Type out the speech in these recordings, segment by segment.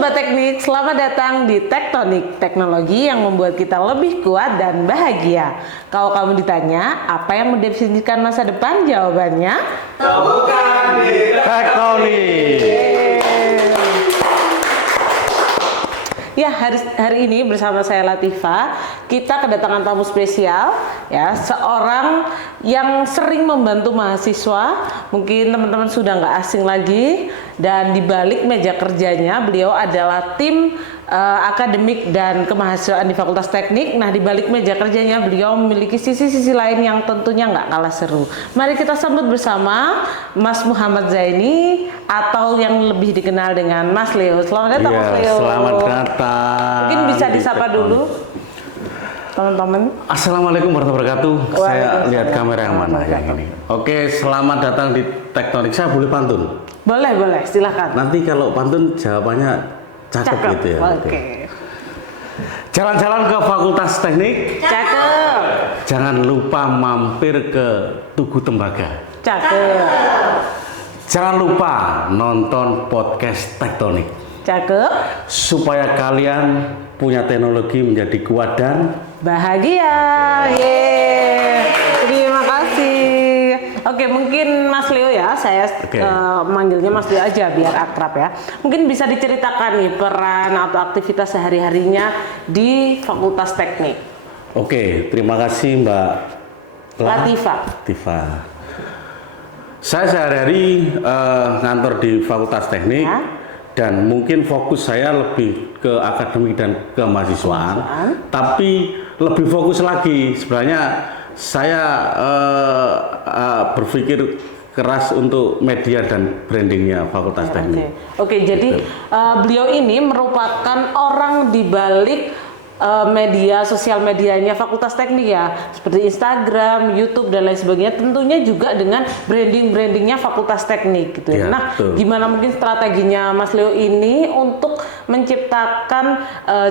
Sobat Teknik, selamat datang di Tektonik, teknologi yang membuat kita lebih kuat dan bahagia. Kalau kamu ditanya, apa yang mendefinisikan masa depan? Jawabannya temukan di Tektonik. Ya, hari ini bersama saya Latifah, kita kedatangan tamu spesial, ya, seorang yang sering membantu mahasiswa. Mungkin teman-teman sudah nggak asing lagi, dan di balik meja kerjanya beliau adalah tim akademik dan kemahasiswaan di Fakultas Teknik. Nah, di balik meja kerjanya beliau memiliki sisi-sisi lain yang tentunya nggak kalah seru. Mari kita sambut bersama Mas Muhammad Zaini, atau yang lebih dikenal dengan Mas Leo. Selamat datang, Mas Leo. Selamat datang. Mungkin bisa disapa dulu teman-teman. Assalamualaikum warahmatullahi wabarakatuh. Saya lihat kamera yang mana yang ini. Oke, selamat datang di Tektonik. Saya boleh pantun? Boleh, silakan. Nanti kalau pantun jawabannya cakep gitu ya. Oke. Jalan-jalan ke Fakultas Teknik. Cakep. Jangan lupa mampir ke Tugu Tembaga. Cakep. Jangan lupa nonton podcast Tektonik. Cakep. Supaya kalian punya teknologi menjadi kuat dan bahagia. Yeay. Terima kasih. Oke, mungkin Mas Leo ya, saya manggilnya Mas Leo aja biar akrab ya. Mungkin bisa diceritakan nih peran atau aktivitas sehari-harinya di Fakultas Teknik. Oke, terima kasih Mbak Latifah. Saya sehari-hari ngantor di Fakultas Teknik ya. Dan mungkin fokus saya lebih ke akademik dan kemahasiswaan. Tapi lebih fokus lagi sebenarnya saya berpikir keras untuk media dan brandingnya Fakultas Teknik. Oke, jadi beliau ini merupakan orang di balik media sosial medianya Fakultas Teknik ya, seperti Instagram, YouTube dan lain sebagainya. Tentunya juga dengan brandingnya Fakultas Teknik gitu ya. Nah, gimana mungkin strateginya Mas Leo ini untuk menciptakan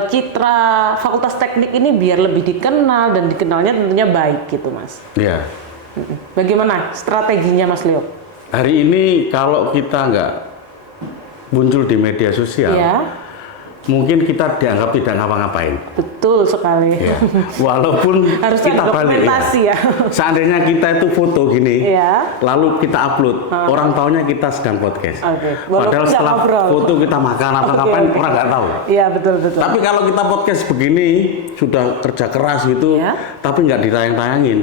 citra Fakultas Teknik ini biar lebih dikenal dan dikenalnya tentunya baik gitu, Mas? Iya. Bagaimana strateginya Mas Leo? Hari ini kalau kita nggak muncul di media sosial, mungkin kita dianggap tidak ngapa-ngapain. Betul sekali. Ya. Walaupun harus kita balik ya. Seandainya kita itu foto gini, lalu kita upload, orang taunya kita sedang podcast. Padahal setelah foto kita makan atau kapan orang nggak tahu. Iya, betul. Tapi kalau kita podcast begini sudah kerja keras gitu, tapi nggak ditayang-tayangin,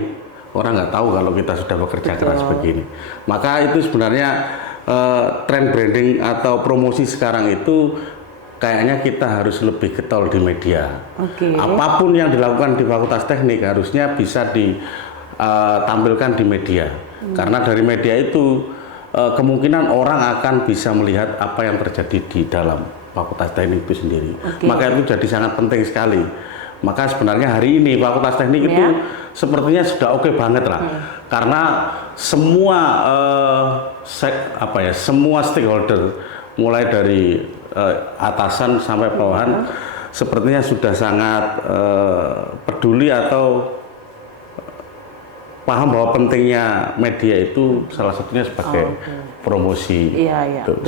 orang nggak tahu kalau kita sudah bekerja keras begini. Maka itu sebenarnya tren branding atau promosi sekarang itu kayaknya kita harus lebih getol di media. Apapun yang dilakukan di Fakultas Teknik harusnya bisa ditampilkan di media. Karena dari media itu kemungkinan orang akan bisa melihat apa yang terjadi di dalam Fakultas Teknik itu sendiri. Maka itu jadi sangat penting sekali. Maka sebenarnya hari ini Fakultas Teknik itu sepertinya sudah oke banget lah. Karena semua semua stakeholder mulai dari atasan sampai bawahan sepertinya sudah sangat peduli atau paham bahwa pentingnya media itu salah satunya sebagai promosi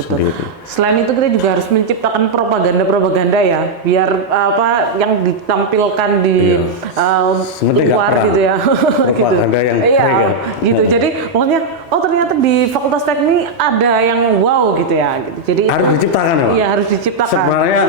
sendiri. Selain itu kita juga harus menciptakan propaganda ya, biar yang ditampilkan di luar gitu ya. Propaganda yang baik ya. Gitu. Jadi maksudnya ternyata di Fakultas Teknik ada yang wow gitu ya. Jadi harus diciptakan ya. Iya, harus diciptakan. Sebenarnya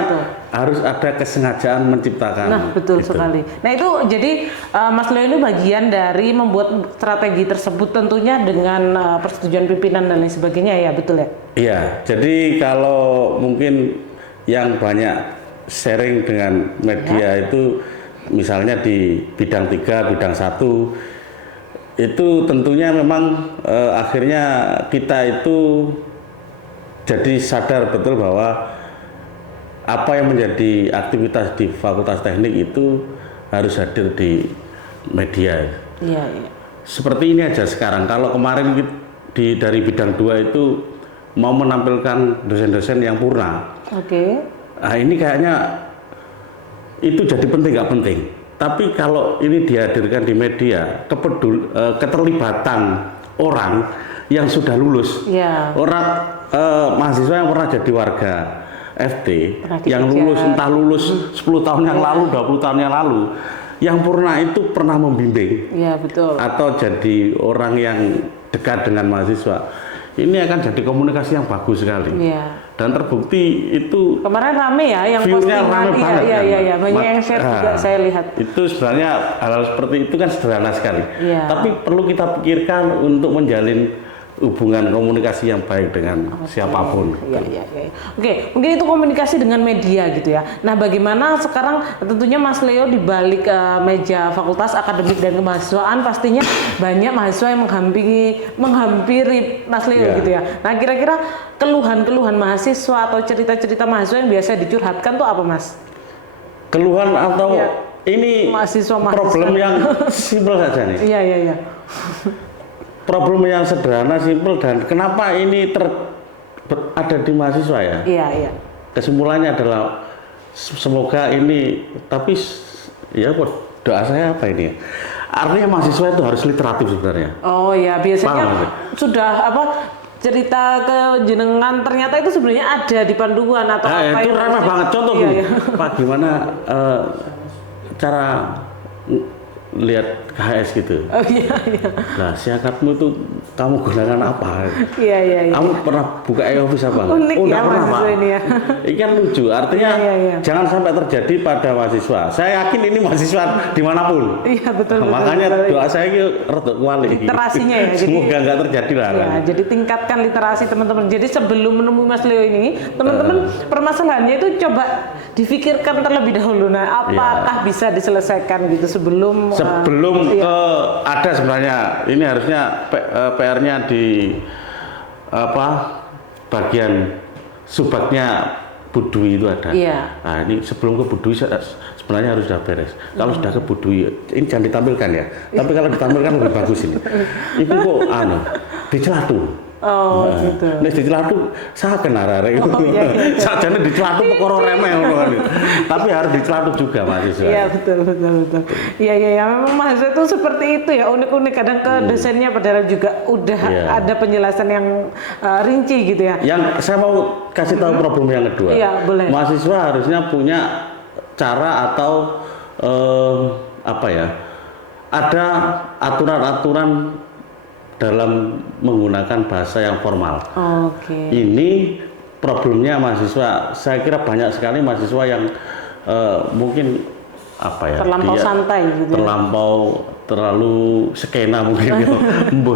harus ada kesengajaan menciptakan. Nah, betul sekali. Nah, itu jadi Mas Leo ini bagian dari membuat strategi tersebut tentunya dengan persetujuan pimpinan dan lain sebagainya ya, betul ya? Iya, jadi kalau mungkin yang banyak sharing dengan media itu misalnya di bidang 3, bidang 1 itu tentunya memang akhirnya kita itu jadi sadar betul bahwa apa yang menjadi aktivitas di Fakultas Teknik itu harus hadir di media. Iya. Seperti ini aja sekarang. Kalau kemarin dari bidang 2 itu mau menampilkan dosen-dosen yang purna. Nah, ini kayaknya itu jadi penting nggak penting. Tapi kalau ini dihadirkan di media, keterlibatan orang yang sudah lulus, orang mahasiswa yang pernah jadi warga, FT Pernah yang dikejar. lulus 10 tahun yang lalu, 20 tahun yang lalu, yang purna itu pernah membimbing Iya, betul. atau jadi orang yang dekat dengan mahasiswa. Ini akan jadi komunikasi yang bagus sekali. Iya. Dan terbukti itu Kemarin rame ya yang view-nya postingan. rame banget kan, Iya, banyak Mak- yang share juga saya lihat. Itu sebenarnya hal seperti itu kan sederhana sekali. Iya. Tapi perlu kita pikirkan untuk menjalin hubungan komunikasi yang baik dengan siapapun. Iya. Oke, mungkin itu komunikasi dengan media gitu ya. Nah, bagaimana sekarang tentunya Mas Leo di balik meja Fakultas Akademik dan Kemahasiswaan pastinya banyak mahasiswa yang menghampiri Mas Leo Iya. gitu ya. Nah, kira-kira keluhan-keluhan mahasiswa atau cerita-cerita mahasiswa yang biasa dicurhatkan tuh apa, Mas? Keluhan atau Iya. ini Mahasiswa. problem yang simpel saja nih. Iya. Problem yang sederhana, simpel, dan kenapa ini ada di mahasiswa ya? Iya. Kesimpulannya adalah semoga ini, tapi ya doa saya apa ini? Artinya mahasiswa itu harus literatif sebenarnya. Oh ya, biasanya Paham, sudah cerita ke jenengan ternyata itu sebenarnya ada di panduan atau apa itu remeh banget. Contoh Iya, Bu, iya. Pak, gimana cara lihat KHS gitu? Oh iya. Nah, siakatmu itu kamu gunakan apa? Iya. Kamu pernah buka e-office apa? Unik ya nggak pernah, mahasiswa Pak. ini ya. Ini kan lucu, artinya Iya. jangan sampai terjadi pada mahasiswa. Saya yakin ini mahasiswa dimanapun. Iya, betul. Makanya betul. doa saya ini rada kuali. Literasinya ya, jadi- Semoga nggak terjadi lah. Ya, jadi tingkatkan literasi teman-teman. Jadi sebelum menemui Mas Leo ini, teman-teman permasalahannya itu coba difikirkan terlebih dahulu. Nah, apakah bisa diselesaikan gitu sebelum ada sebenarnya ini harusnya PR-nya di bagian subaknya Budui itu ada. Iya. Nah, ini sebelum ke Budui sebenarnya harus sudah beres. Kalau sudah ke Budui, ini jangan ditampilkan ya. Tapi kalau ditampilkan lebih bagus ini. Itu kok di Celatu. Oh, gitu. Nek di Celatu saya kena arek. iya. Sakjane di Celatu perkara remeh ngono kan. Tapi harus di Celatu juga mahasiswa. Iya, betul. Iya, memang mahasiswa itu seperti itu ya, unik-unik. Kadang ke dosennya padahal juga udah ada penjelasan yang rinci gitu ya. Yang saya mau kasih tahu problem yang kedua. Iya, boleh. Mahasiswa harusnya punya cara atau ada aturan-aturan dalam menggunakan bahasa yang formal. Oke. Ini problemnya mahasiswa. Saya kira banyak sekali mahasiswa yang mungkin Terlampau santai gitu. terlalu skena mungkin ya.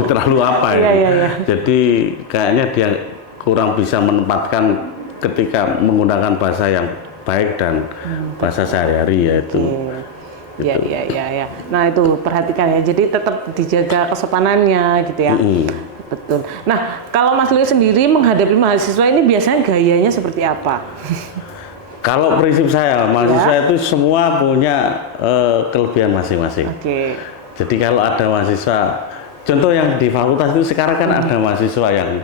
Terlalu apa ya. Iya. Jadi kayaknya dia kurang bisa menempatkan ketika menggunakan bahasa yang baik dan bahasa sehari-hari yaitu. Iya. Nah, itu perhatikan ya. Jadi tetap dijaga kesopanannya gitu ya. Betul. Nah, kalau Mas Leo sendiri menghadapi mahasiswa ini biasanya gayanya seperti apa? Kalau prinsip saya, mahasiswa itu semua punya kelebihan masing-masing. Oke. Jadi kalau ada mahasiswa, contoh yang di fakultas itu sekarang kan ada mahasiswa yang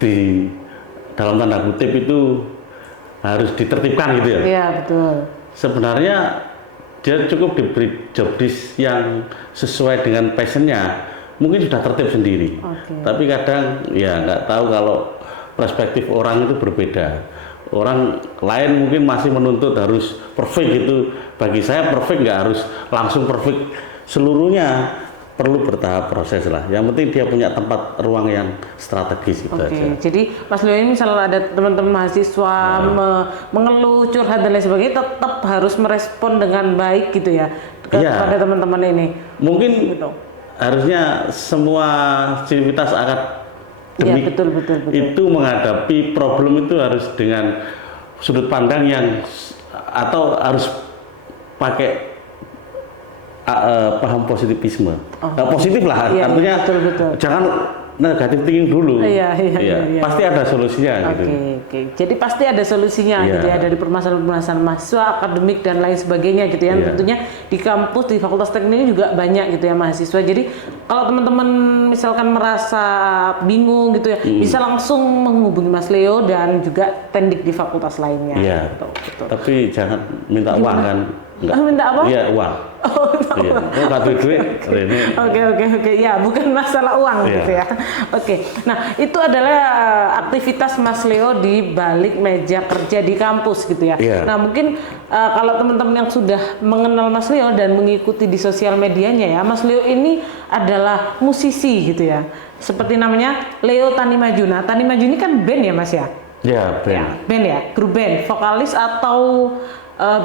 di dalam tanda kutip itu harus ditertibkan gitu ya. Iya, betul. Sebenarnya dia cukup diberi job desk yang sesuai dengan passionnya, mungkin sudah tertib sendiri. Tapi kadang ya nggak tahu kalau perspektif orang itu berbeda. Orang lain mungkin masih menuntut harus perfect gitu. Bagi saya perfect nggak harus langsung perfect seluruhnya, perlu bertahap proses lah. Yang penting dia punya tempat ruang yang strategis gitu aja. Jadi Mas Leo ini misalnya ada teman-teman mahasiswa mengeluh, curhat dan lain sebagainya, tetap harus merespon dengan baik gitu ya kepada teman-teman ini. Mungkin Gitu. harusnya semua civitas akademik betul. itu menghadapi problem itu harus dengan sudut pandang yang atau harus pakai paham positivisme. Positif lah, artinya betul. jangan negatif thinking dulu. Iya. Pasti ada solusinya gitu. Oke. Jadi pasti ada solusinya gitu ya dari permasalahan-permasalahan mahasiswa, akademik dan lain sebagainya gitu ya. Tentunya di kampus, di Fakultas Teknik ini juga banyak gitu ya mahasiswa. Jadi kalau teman-teman misalkan merasa bingung gitu ya, bisa langsung menghubungi Mas Leo dan juga Teknik di fakultas lainnya. Iya. Betul. Tapi jangan minta uang kan. Minta apa? Iya, uang. Iya. Oh, gak duit. Ini. Oke. Ya, bukan masalah uang Iya. gitu ya. Oke. Nah, itu adalah aktivitas Mas Leo di balik meja kerja di kampus gitu ya. Iya. Nah, mungkin kalau teman-teman yang sudah mengenal Mas Leo dan mengikuti di sosial medianya ya, Mas Leo ini adalah musisi gitu ya. Seperti namanya Leo Tani Maju. Nah, Tani Maju ini kan band ya, Mas ya? Ya, band. Band ya, grup band, vokalis atau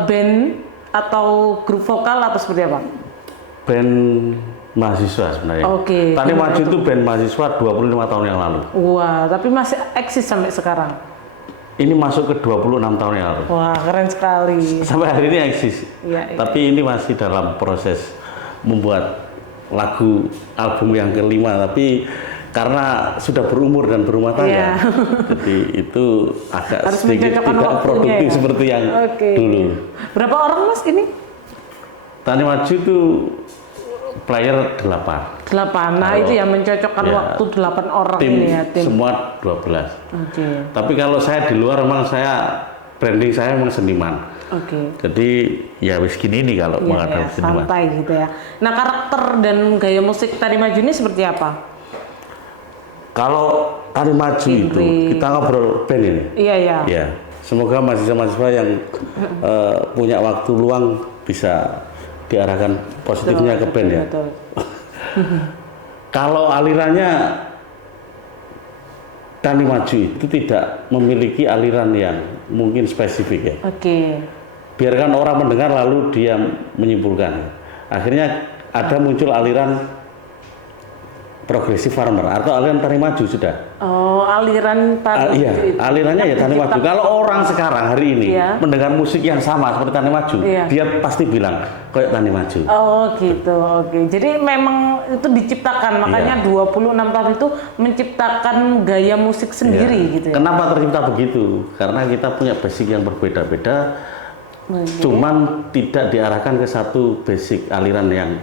band atau grup vokal atau seperti apa? Band mahasiswa sebenarnya. Oke. Tani Maju itu band mahasiswa 25 tahun yang lalu. Wah, tapi masih eksis sampai sekarang. Ini masuk ke 26 tahun yang lalu. Wah, keren sekali. Sampai hari ini eksis. Iya. Tapi ini masih dalam proses membuat lagu album yang kelima. Tapi karena sudah berumur dan berumah tangga, Iya. jadi itu agak Harus sedikit mencocokkan tidak waktunya produktif ya? seperti yang Oke. dulu. Berapa orang Mas ini? Tani Maju itu player 8. 8. Nah, Kalau- itu ya mencocokkan ya, waktu 8 orang Tim, ini ya, tim. semua 12. Oke. Tapi kalau saya di luar memang saya branding saya memang seniman. Oke. Jadi ya wis gini nih kalau Iya, mengatakan ya, seniman. santai gitu ya. Nah, karakter dan gaya musik Tani Maju ini seperti apa? Kalau Tani Maju itu kita ngobrol band ini. Iya, ya. Ya, semoga mahasiswa-mahasiswa yang punya waktu luang bisa diarahkan positifnya ke band ya. Betul. Kalau alirannya Tani Maju itu tidak memiliki aliran yang mungkin spesifik ya. Oke. Biarkan orang mendengar lalu dia menyimpulkan. Akhirnya ada muncul aliran progresif farmer atau aliran Tani Maju sudah. Oh, aliran Tani Iya, Maju itu. alirannya ya Tani Maju. Kalau orang sekarang hari ini Iya. mendengar musik yang sama seperti Tani Maju, Iya. dia pasti bilang kayak Tani Maju. Oh gitu, oke. Jadi memang itu diciptakan, makanya Iya. 26 tahun itu menciptakan gaya musik sendiri Iya. gitu ya. Kenapa tercipta begitu? Karena kita punya basic yang berbeda-beda, cuman tidak diarahkan ke satu basic aliran yang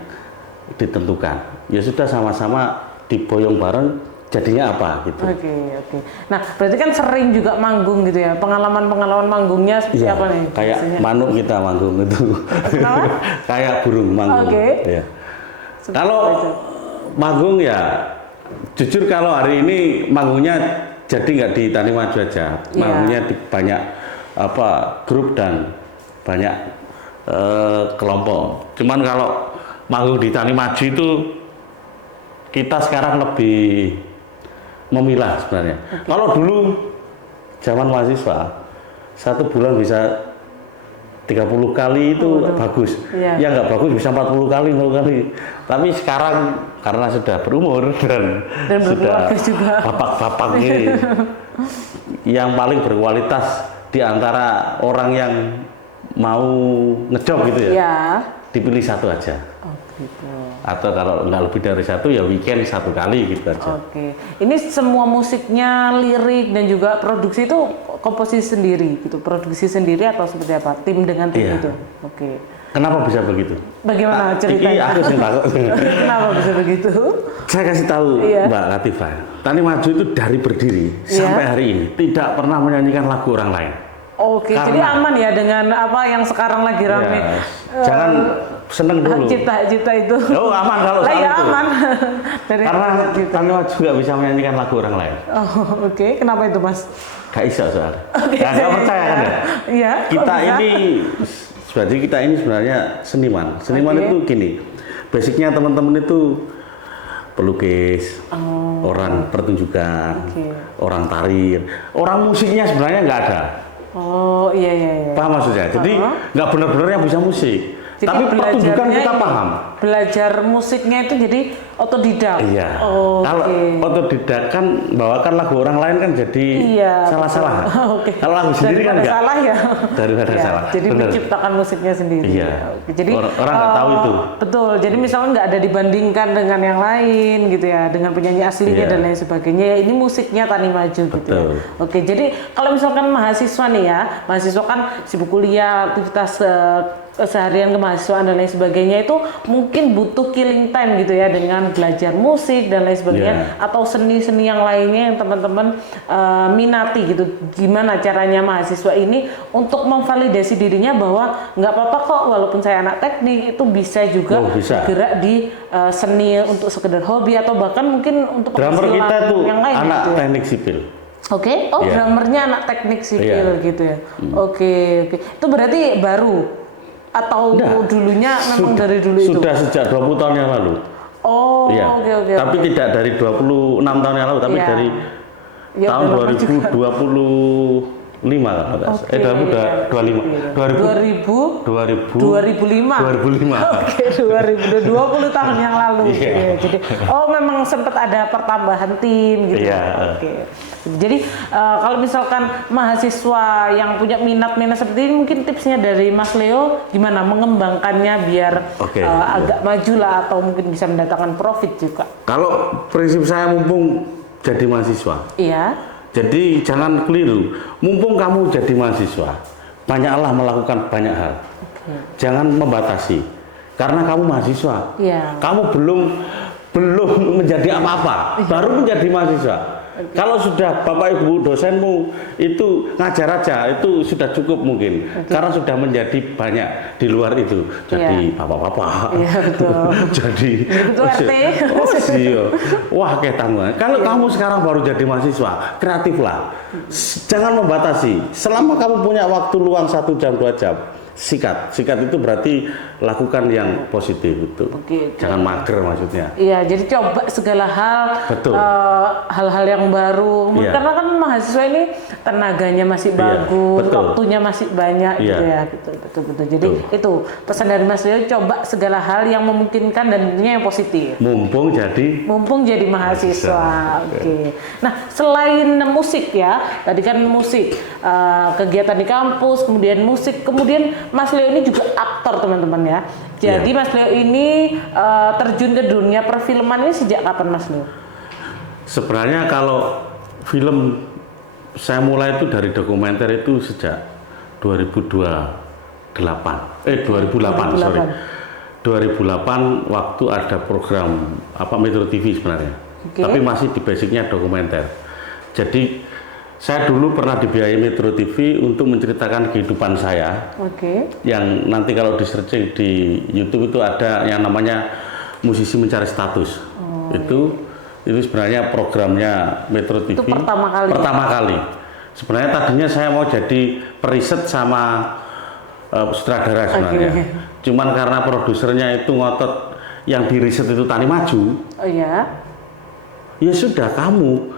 ditentukan. Ya sudah sama-sama diboyong bareng, jadinya apa gitu. Oke. Nah, berarti kan sering juga manggung gitu ya. Pengalaman manggungnya seperti Iya, apa nih? kayak biasanya? manuk kita manggung itu. Kenapa? Kayak burung manggung. Oke. Iya. Seperti Kalau itu. manggung ya, jujur kalau hari ini manggungnya jadi nggak di Tani Maju aja, Iya. manggungnya di banyak grup dan banyak kelompok. Cuman kalau manggung di Tani Maju itu kita sekarang lebih memilah sebenarnya. Kalau dulu zaman mahasiswa 1 bulan bisa 30 kali itu bagus. Iya. Ya nggak bagus bisa 40 kali, 50 kali. Tapi sekarang karena sudah berumur dan sudah berkeluarga juga. bapak-bapak ini yang paling berkualitas di antara orang yang mau ngejob gitu ya. Ya. Dipilih satu aja. Oh gitu. Atau kalau nggak lebih dari satu ya weekend 1 kali gitu aja. Oke. Ini semua musiknya, lirik dan juga produksi itu komposisi sendiri gitu. Produksi sendiri atau seperti apa? Tim dengan tim Iya. itu. Oke. Kenapa bisa begitu? Bagaimana Iki ceritanya? aku sing takut. Kenapa bisa begitu? Saya kasih tahu Iya. Mbak Latifah, Tani Maju itu dari berdiri sampai hari ini tidak pernah menyanyikan lagu orang lain. Oke, jadi Karena- aman ya dengan apa yang sekarang lagi rame. Ya, jangan seneng dulu. Hak cipta itu. Oh aman kalau Lah soal ya itu. aman. Dari Karena hak cipta. Tani Maju nggak bisa menyanyikan lagu orang lain. Oh, oke. Kenapa itu, Mas? Gak bisa soal. Oke. Nggak percaya kan ya? Iya. kok Kita bisa? ini berarti kita ini sebenarnya seniman. Seniman Oke. itu gini, basicnya teman-teman itu pelukis, orang pertunjukan, Oke. orang tari, orang musiknya sebenarnya nggak ada. Oh, iya. Paham maksudnya? Jadi nggak benar-benar yang bisa musik. Jadi Tapi pertunjukan belajarnya kita ini- paham. Belajar musiknya itu jadi otodidak. Iya. Oke. Kalau otodidak kan bawakan lagu orang lain kan jadi Iya, salah-salah. betul. Oke. Kalau lagu sendiri kan Daripada enggak. salah ya. Daripada Iya, salah. Jadi Bener. menciptakan musiknya sendiri. Iya. Oke, jadi Orang nggak tahu itu. Betul. Jadi misalnya nggak ada dibandingkan dengan yang lain gitu ya, dengan penyanyi aslinya Iya. dan lain sebagainya. Ya, ini musiknya Tani Maju gitu ya. Betul. Oke. Jadi kalau misalkan mahasiswa nih ya, mahasiswa kan sibuk kuliah, aktivitas keseharian kemahasiswaan dan lain sebagainya itu mungkin butuh killing time gitu ya dengan belajar musik dan lain sebagainya atau seni-seni yang lainnya yang teman-teman minati gitu. Gimana caranya mahasiswa ini untuk memvalidasi dirinya bahwa nggak apa-apa kok walaupun saya anak teknik itu bisa juga bergerak di seni untuk sekedar hobi atau bahkan mungkin untuk drummer kita tuh yang lain anak gitu ya. teknik sipil. Oke, drummernya anak teknik sipil gitu ya. Oke. Itu berarti baru atau dulunya memang dari dulu itu? Sudah sejak 20 tahun yang lalu. Oh, oke. Tapi tidak dari 26 tahun yang lalu, tapi dari tahun 2025 kalau nggak salah. 2005. Oke, 2020 tahun yang lalu. Jadi, memang sempat ada pertambahan tim gitu. Oke. Jadi kalau misalkan mahasiswa yang punya minat-minat seperti ini, mungkin tipsnya dari Mas Leo gimana mengembangkannya biar agak maju lah atau mungkin bisa mendatangkan profit juga. Kalau prinsip saya mumpung jadi mahasiswa. Iya. Jadi jangan keliru. Mumpung kamu jadi mahasiswa, banyaklah melakukan banyak hal. Jangan membatasi. Karena kamu mahasiswa. Kamu belum menjadi apa-apa, baru menjadi mahasiswa. Kalau sudah Bapak Ibu dosenmu itu ngajar aja, itu sudah cukup mungkin. Karena sudah menjadi banyak di luar itu. Jadi bapak-bapak. Jadi RT. Wah, kayak tanggungan. Kalau kamu sekarang baru jadi mahasiswa, kreatiflah. Jangan membatasi. Selama kamu punya waktu luang 1 jam 2 jam, sikat itu berarti lakukan yang positif itu. Jangan mager maksudnya. Iya, jadi coba segala hal, hal-hal yang baru. Karena kan mahasiswa ini tenaganya masih bagus, waktunya masih banyak gitu ya. Betul. Jadi itu pesan dari Mas Leo, coba segala hal yang memungkinkan dan tentunya yang positif. Mumpung jadi mahasiswa. Oke. Nah, selain musik ya, tadi kan musik, kegiatan di kampus, kemudian musik, kemudian Mas Leo ini juga aktor teman-teman ya. Jadi Mas Leo ini terjun ke dunia perfilman ini sejak kapan Mas Leo? Sebenarnya kalau film saya mulai itu dari dokumenter itu sejak 2008 sorry. 2008 waktu ada program Metro TV sebenarnya. Tapi masih di basicnya dokumenter. Jadi saya dulu pernah dibiayai Metro TV untuk menceritakan kehidupan saya. Yang nanti kalau di searching di YouTube itu ada yang namanya Musisi Mencari Status. Itu sebenarnya programnya Metro TV. Itu pertama kali. Sebenarnya tadinya saya mau jadi periset sama sutradara sebenarnya. Cuman karena produsernya itu ngotot yang diriset itu Tani Maju. Ya sudah, kamu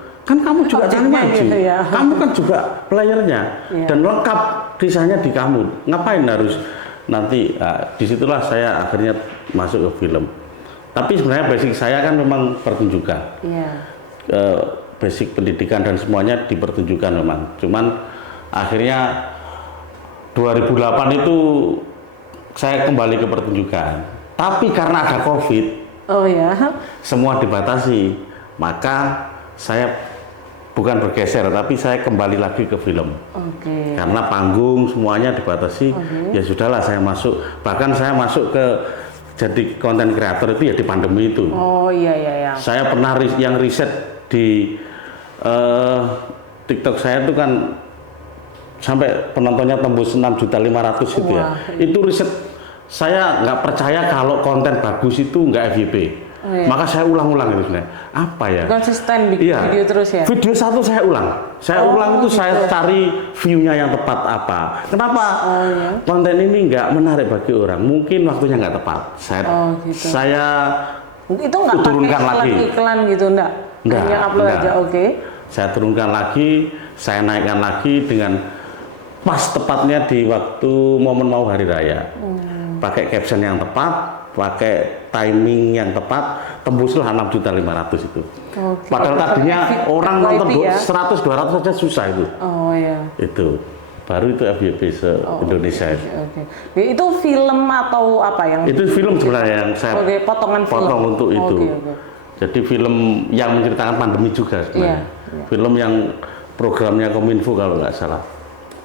juga Tani Maju, kamu kan juga playernya dan lengkap kisahnya di kamu. Ngapain harus nanti? Disitulah saya akhirnya masuk ke film. Tapi sebenarnya basic saya kan memang pertunjukan. Basic pendidikan dan semuanya dipertunjukan memang. Cuman akhirnya 2008 itu saya kembali ke pertunjukan. Tapi karena ada COVID, semua dibatasi. Maka saya bukan bergeser, tapi saya kembali lagi ke film. Karena panggung semuanya dibatasi, ya sudahlah saya masuk. Bahkan saya masuk ke jadi konten kreator itu ya di pandemi itu. Saya pernah yang riset di TikTok saya itu kan sampai penontonnya tembus 6.500.000 itu ya. Itu riset, saya nggak percaya kalau konten bagus itu nggak FYP. Maka saya ulang-ulang itu sebenarnya. Apa ya? Konsisten bikin video terus ya? Video satu saya ulang. Saya ulang itu saya cari view-nya yang tepat apa. Kenapa konten ini nggak menarik bagi orang? Mungkin waktunya nggak tepat. Saya itu nggak turunkan lagi. Iklan gitu enggak? Yang upload aja, Saya turunkan lagi, saya naikkan lagi dengan pas tepatnya di waktu momen mau hari raya. Pakai caption yang tepat, pakai timing yang tepat, tembuslah 6.500.000 itu. Padahal tadinya orang nonton 100-200 saja susah itu. Itu baru itu FYP se-Indonesia. Itu film atau apa yang? Itu film sebenarnya yang saya potong untuk itu. Jadi film yang menceritakan pandemi juga sebenarnya. Film yang programnya Kominfo kalau nggak salah.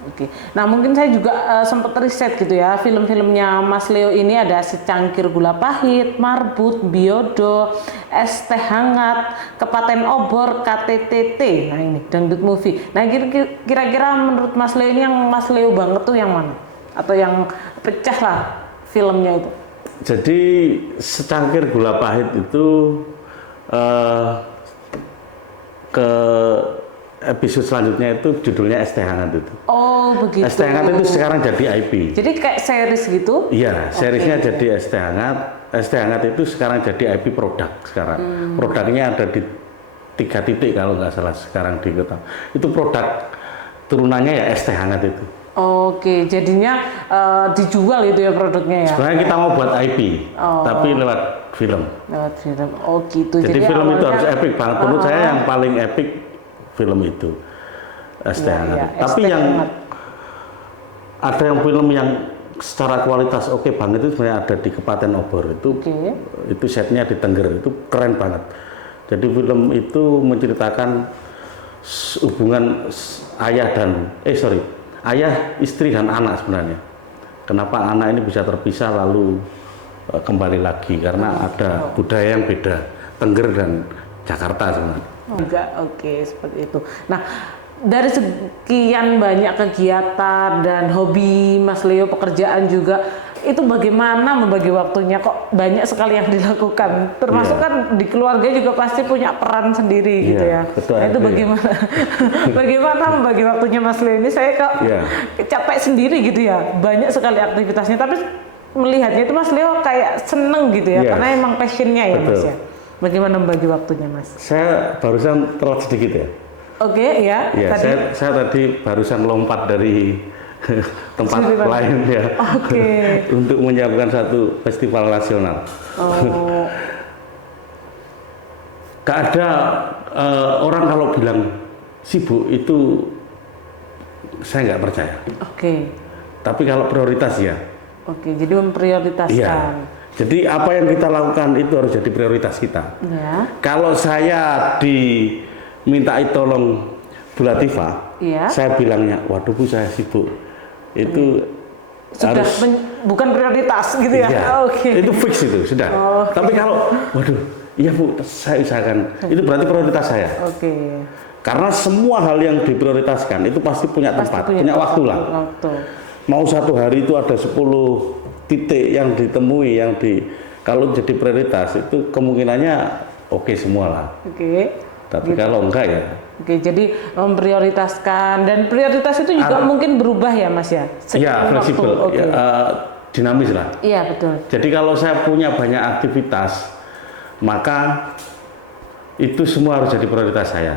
Oke. Nah mungkin saya juga sempat riset gitu ya, film-filmnya Mas Leo ini ada Secangkir Gula Pahit, Marbut, Biodo, Es Teh Hangat, Kepaten Obor, KTTT. Nah ini dangdut movie. Nah kira-kira menurut Mas Leo ini yang Mas Leo banget tuh yang mana? Atau yang pecah lah filmnya itu? Jadi Secangkir Gula Pahit itu ke episode selanjutnya itu judulnya Es Teh Hangat itu. Oh begitu. Es Teh Hangat itu sekarang jadi IP. Jadi kayak series gitu? Iya, seriesnya jadi Es Teh Hangat. Es Teh Hangat itu sekarang jadi IP produk sekarang. Produknya ada di 3 titik kalau nggak salah sekarang di kota. Itu produk turunannya ya Es Teh Hangat itu. Oke, jadinya dijual itu ya produknya ya? Sebenarnya kita mau buat IP, tapi lewat film. Lewat film. Oh gitu. Jadi film awalnya, itu harus epic banget. Menurut saya yang paling epic film itu Es Teh Hangat. Ya, Tapi yang ada yang film yang secara kualitas oke banget itu sebenarnya ada di Kepaten Obor itu. Itu setnya di Tengger itu keren banget. Jadi film itu menceritakan hubungan ayah, istri dan anak sebenarnya. Kenapa anak ini bisa terpisah lalu kembali lagi karena ada budaya yang beda Tengger dan Jakarta sebenarnya. Oke, seperti itu. Nah, dari sekian banyak kegiatan dan hobi Mas Leo, pekerjaan juga, itu bagaimana membagi waktunya? Kok banyak sekali yang dilakukan? Termasuk kan di keluarga juga pasti punya peran sendiri gitu ya. Betul, nah, itu bagaimana? Bagaimana membagi waktunya Mas Leo ini? Saya kok capek sendiri gitu ya. Banyak sekali aktivitasnya, tapi melihatnya itu Mas Leo kayak seneng gitu ya, karena emang passionnya ya Mas ya. Bagaimana membagi waktunya Mas? Saya barusan telat sedikit ya. Oke, ya. Tadi? Saya tadi barusan lompat dari tempat lain ya. Untuk menyiapkan satu festival nasional. Gak ada orang kalau bilang sibuk itu saya nggak percaya. Tapi kalau prioritas ya. Jadi memprioritaskan. Iya. Jadi apa yang kita lakukan itu harus jadi prioritas kita. Kalau saya dimintai tolong Bu Latifah, saya bilangnya, waduh Bu saya sibuk. Itu sudah harus bukan prioritas gitu ya. Itu fix itu sudah. Tapi kalau waduh, iya Bu, saya usahakan. Itu berarti prioritas saya. Karena semua hal yang diprioritaskan itu pasti punya tempat, punya waktu lah. Mau satu hari itu ada 10 titik yang ditemui, kalau jadi prioritas itu kemungkinannya oke semua lah. Tapi kalau enggak ya. Jadi memprioritaskan, dan prioritas itu juga mungkin berubah ya Mas ya? Iya, fleksibel, dinamis lah. Iya betul. Jadi kalau saya punya banyak aktivitas, maka itu semua harus jadi prioritas saya.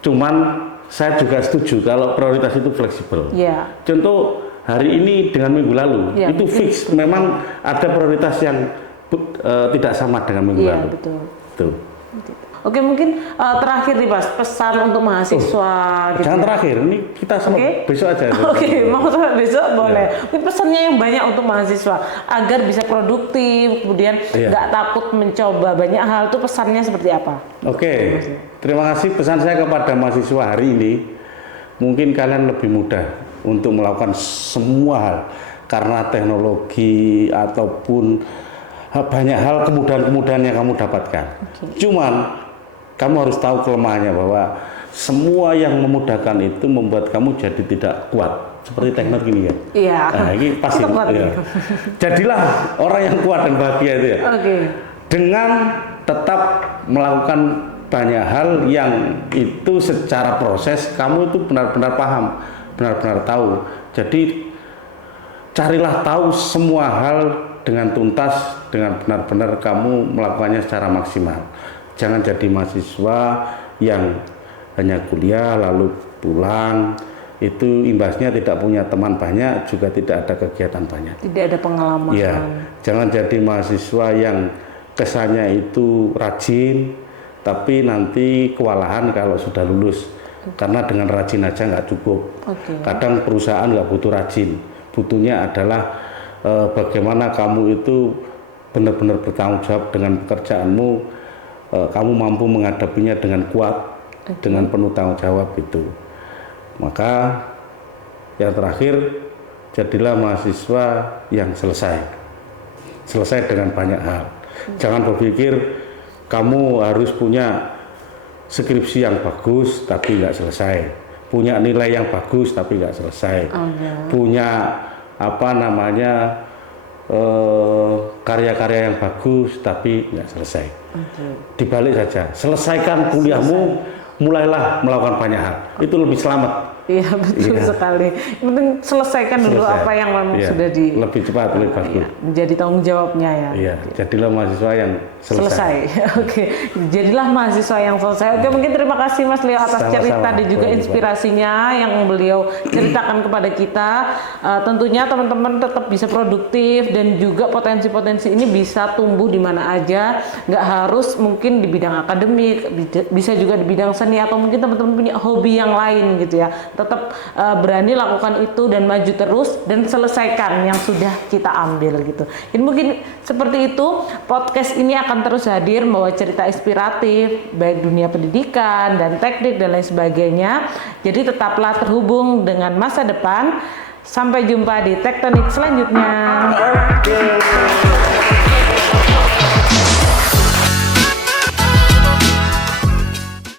Cuman saya juga setuju kalau prioritas itu fleksibel. Contoh hari ini dengan minggu lalu itu fix. Memang ada prioritas yang tidak sama dengan minggu lalu. Betul. Oke, mungkin terakhir nih Mas, pesan untuk mahasiswa. Jangan terakhir, ini kita sampai besok aja. Mau sampai besok boleh. Ini pesannya yang banyak untuk mahasiswa agar bisa produktif, kemudian nggak takut mencoba banyak hal, itu pesannya seperti apa? Terima kasih. Pesan saya kepada mahasiswa hari ini, mungkin kalian lebih mudah untuk melakukan semua hal karena teknologi ataupun banyak hal kemudahan-kemudahan yang kamu dapatkan. Cuman kamu harus tahu kelemahannya, bahwa semua yang memudahkan itu membuat kamu jadi tidak kuat. Seperti teknologi ini ya. Nah, ini pasti. Jadilah orang yang kuat dan bahagia itu ya. Dengan tetap melakukan banyak hal yang itu secara proses kamu itu benar-benar paham, benar-benar tahu. Jadi carilah tahu semua hal dengan tuntas, dengan benar-benar kamu melakukannya secara maksimal. Jangan jadi mahasiswa yang hanya kuliah lalu pulang, itu imbasnya tidak punya teman banyak, juga tidak ada kegiatan banyak. Tidak ada pengalaman. Jangan jadi mahasiswa yang kesannya itu rajin, tapi nanti kewalahan kalau sudah lulus. Karena dengan rajin aja nggak cukup. Kadang perusahaan nggak butuh rajin, butuhnya adalah bagaimana kamu itu benar-benar bertanggung jawab dengan pekerjaanmu, kamu mampu menghadapinya dengan kuat, dengan penuh tanggung jawab itu. Maka Yang terakhir, jadilah mahasiswa yang selesai dengan banyak hal. Jangan berpikir kamu harus punya skripsi yang bagus tapi nggak selesai, punya nilai yang bagus tapi nggak selesai, punya karya-karya yang bagus tapi nggak selesai. Dibalik saja, selesaikan kuliahmu, mulailah melakukan banyak hal, itu lebih selamat. Iya betul sekali. Yang penting selesaikan dulu apa yang memang sudah lebih cepat, lebih bagus. Menjadi tanggung jawabnya ya. Iya, jadilah mahasiswa yang selesai. Oke, jadilah mahasiswa yang selesai. Oke, mungkin terima kasih Mas Leo atas cerita dan juga inspirasinya yang beliau ceritakan kepada kita. Tentunya teman-teman tetap bisa produktif dan juga potensi-potensi ini bisa tumbuh di mana aja. Nggak harus mungkin di bidang akademik, bisa juga di bidang seni atau mungkin teman-teman punya hobi yang lain gitu ya. Tetap berani lakukan itu dan maju terus dan selesaikan yang sudah kita ambil gitu. Ini mungkin seperti itu, podcast ini akan terus hadir membawa cerita inspiratif baik dunia pendidikan dan teknik dan lain sebagainya. Jadi tetaplah terhubung dengan masa depan. Sampai jumpa di Tektonik selanjutnya.